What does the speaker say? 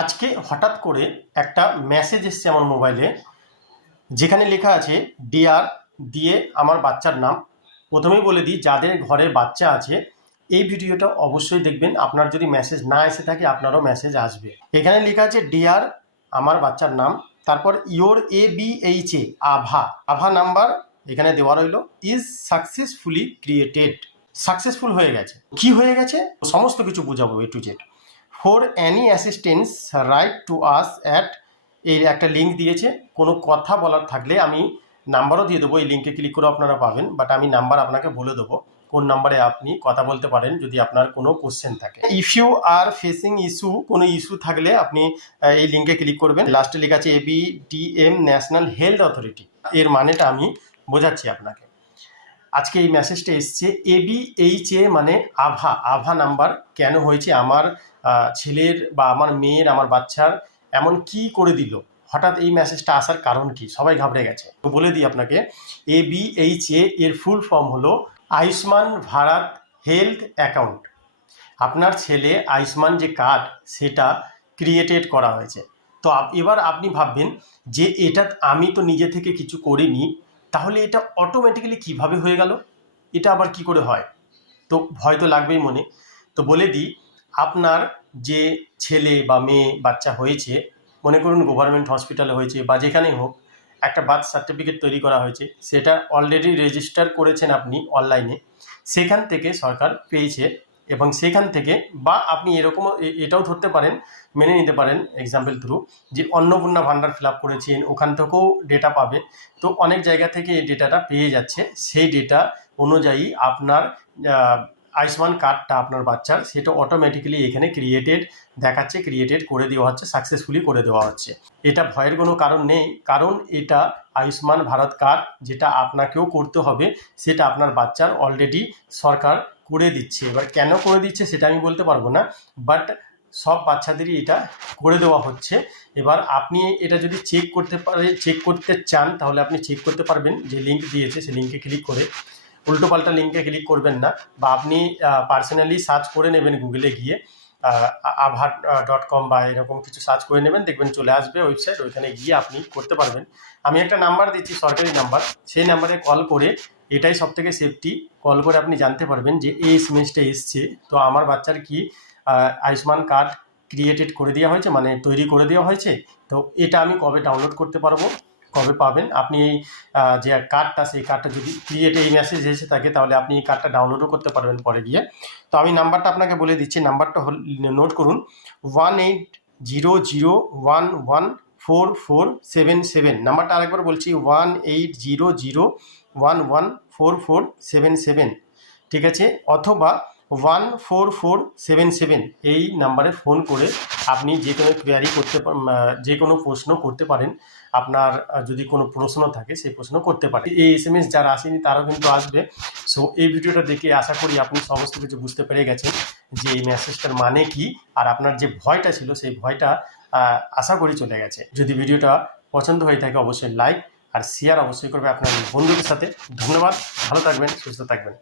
আজকে হঠাৎ করে একটা মেসেজ এসছে আমার মোবাইলে, যেখানে লেখা আছে ডিয়ার দিয়ে আমার বাচ্চার নাম। প্রথমেই বলে দিই, যাদের ঘরে বাচ্চা আছে এই ভিডিওটা অবশ্যই দেখবেন। আপনার যদি মেসেজ না এসে থাকে আপনারও মেসেজ আসবে। এখানে লেখা আছে ডিয়ার আমার বাচ্চার নাম, তারপর ইয়োর ABHA আভা আভা নাম্বার এখানে দেওয়া রইল, ইজ সাকসেসফুলি ক্রিয়েটেড। সাকসেসফুল হয়ে গেছে। কি হয়ে গেছে সমস্ত কিছু বোঝাবো A to Z। For Annie assistance right to us at, এই একটা লিঙ্ক দিয়েছে। কোনো কথা বলার থাকলে আমি নাম্বারও দিয়ে দেবো, এই লিঙ্কে ক্লিক করে আপনারা পাবেন, বাট আমি নাম্বার আপনাকে বলে দেবো কোন নাম্বারে আপনি কথা বলতে পারেন যদি আপনার কোনো কোশ্চেন থাকে। If you are facing issue, কোনো ইস্যু থাকলে আপনি এই লিঙ্কে ক্লিক করবেন। লাস্টে লেখা আছে ABDM ন্যাশনাল হেলথ অথরিটি। এর মানেটা আমি বোঝাচ্ছি আপনাকে। আজকে এই মেসেজটা এসছে ABHA মানে আভা আভা নাম্বার। কেন হয়েছে? আমার ছেলের বা আমার মেয়ের, আমার বাচ্চার এমন কি করে দিল, হঠাৎ এই মেসেজটা আসার কারণ কি? সবাই ঘাবড়ে গেছে। তো বলে দিই আপনাকে, ABHA এর ফুল ফর্ম হলো আয়ুষ্মান ভারত হেলথ অ্যাকাউন্ট। আপনার ছেলে আয়ুষ্মান যে কার্ড সেটা ক্রিয়েটেড করা হয়েছে। তো এবার আপনি ভাববেন যে এটা আমি তো নিজে থেকে কিছু করিনি, তাহলে এটা অটোমেটিক্যালি কিভাবে হয়ে গেল? এটা আবার কি করে হয়? তো ভয় তো লাগবেই মনে। তো বলে দিই, আপনার যে ছেলে বা মেয়ে বাচ্চা হয়েছে, মনে করুন গভর্নমেন্ট হসপিটালে হয়েছে বা যেখানেই হোক, একটা বার্থ সার্টিফিকেট তৈরি করা হয়েছে, সেটা অলরেডি রেজিস্টার করেছেন আপনি অনলাইনে, সেখান থেকে সরকার পেয়েছে। এবং সেখান থেকে বা আপনি এরকমও এটাও ধরতে পারেন, মেনে নিতে পারেন এক্সাম্পল থ্রু, যে অন্নপূর্ণা ভাণ্ডার ফিল আপ করেছেন, ওখান থেকেও ডেটা পাবে। তো অনেক জায়গা থেকে এই ডেটাটা পেয়ে যাচ্ছে। সেই ডেটা অনুযায়ী আপনার আয়ুষ্মান কার্ডটা আপনার বাচ্চার, সেটা অটোমেটিক্যালি এখানে ক্রিয়েটেড দেখাচ্ছে, ক্রিয়েটেড করে দেওয়া হচ্ছে, সাকসেসফুলি করে দেওয়া হচ্ছে। এটা ভয়ের কোনো কারণ নেই, কারণ এটা আয়ুষ্মান ভারত কার্ড, যেটা আপনাকেও করতে হবে, সেটা আপনার বাচ্চার অলরেডি সরকার করে দিচ্ছে। এবার কেন করে দিচ্ছে সেটা আমি বলতে পারবো না, বাট সব বাচ্চাদেরই এটা করে দেওয়া হচ্ছে। এবার আপনি এটা যদি চেক করতে চান, তাহলে আপনি চেক করতে পারবেন। যে লিঙ্ক দিয়েছে সেই লিঙ্কে ক্লিক করে, উল্টোপাল্টা লিঙ্কে ক্লিক করবেন না, বা আপনি পার্সোনালি সার্চ করে নেবেন গুগলে গিয়ে, আভা.com বা এরকম কিছু সার্চ করে নেবেন, দেখবেন চলে আসবে ওয়েবসাইট, ওইখানে গিয়ে আপনি করতে পারবেন। আমি একটা নাম্বার দিচ্ছি, সরকারি নাম্বার, সেই নাম্বারে কল করে, এটাই সবথেকে সেফটি, কল করে আপনি জানতে পারবেন যে এই এসএমএসটা এসছে, তো আমার বাচ্চার কি আয়ুষ্মান কার্ড ক্রিয়েটেড করে দেওয়া হয়েছে, মানে তৈরি করে দেওয়া হয়েছে। তো এটা আমি কবে ডাউনলোড করতে পারবো, কবে পাবেন আপনি এই যে কার্ডটা, সেই কার্ডটা যদি এই মেসেজ এসে থাকে, তাহলে আপনি এই কার্ডটা ডাউনলোডও করতে পারবেন পরে গিয়ে। তো আমি নাম্বারটা আপনাকে বলে দিচ্ছি, নাম্বারটা নোট করুন, 1800114477। নাম্বারটা আরেকবার বলছি, 1800114477, ঠিক আছে? অথবা 14477, এই নাম্বারে ফোন করে আপনি যে কোনো কোয়ারি করতে, যে কোনো প্রশ্ন করতে পারেন। আপনার যদি কোনো প্রশ্ন থাকে সেই প্রশ্ন করতে পারেন। এই এসএমএস যারা আসেনি তারাও কিন্তু আসবে। সো এই ভিডিওটা দেখে আশা করি আপনি সমস্ত কিছু বুঝতে পেরে গেছেন যে এই মেসেজটার মানে কি, আর আপনার যে ভয়টা ছিল সেই ভয়টা আশা করি চলে গেছে। যদি ভিডিওটা পছন্দ হয়ে থাকে অবশ্যই লাইক আর শেয়ার অবশ্যই করবে আপনার বন্ধুদের সাথে। ধন্যবাদ, ভালো থাকবেন, সুস্থ থাকবেন।